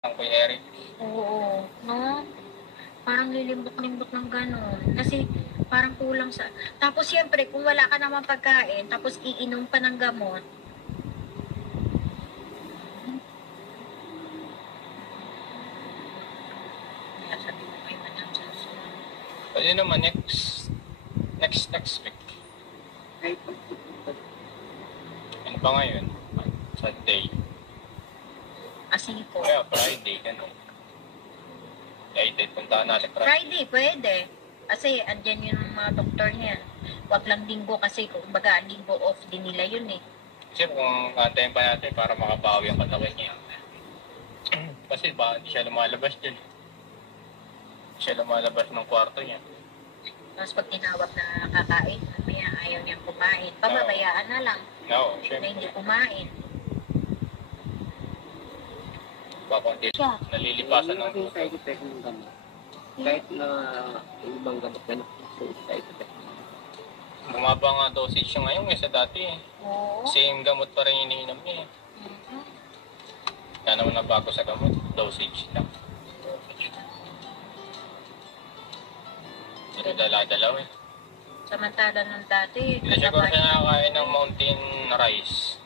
Ang Kuya Eric. Oo, no? Parang lilimbot-limbot ng gano'n. Kasi parang kulang sa... Tapos siyempre, kung wala ka naman pagkain, tapos iinom pa ng gamot, kaya sabi mo kay Madam Johnson, Pwede naman next week. Ano ba ngayon? Sunday. kasi po, Kaya Friday, gano'n. Friday, puntahan natin Friday. Friday, pwede. Kasi andyan yung mga doktor niya. Wag lang linggo kasi kung baga linggo off din nila yun eh. Kasi kung antayin pa natin para makabawi ang katawan niya. Kasi ba, hindi siya lumalabas dyan. Hindi siya lumalabas ng kwarto niya. Tapos pag tinawag na kakain, mamaya ayaw niyang kumain. Pababayaan na lang No, na syempre. hindi kumain. Baka hindi Siya. nalilipasan ng Yung side effect ng gamot. Kahit na ibang gamot na side effect. Bumaba nga dosage siya ngayon kaysa dati eh. Oo. Same gamot pa rin iniinom niya eh. Mhm. Kaya naman nabago sa gamot, dosage lang. Hindi dala-dalaw eh. Samantala nung dati, Hindi siguro siya nakakain ng mountain rice.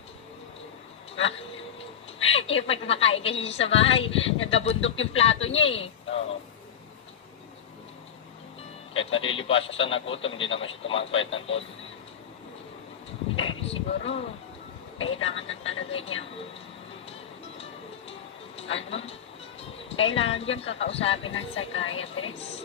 yung pag kumakain kasi siya sa bahay, nagabundok yung plato niya eh. Oo. Kahit nalilipas siya sa nagutom, hindi naman siya tumagpahit ng todo. Siguro, kailangan na talaga niyang, kailangan diyang kakausapin ng psychiatrist.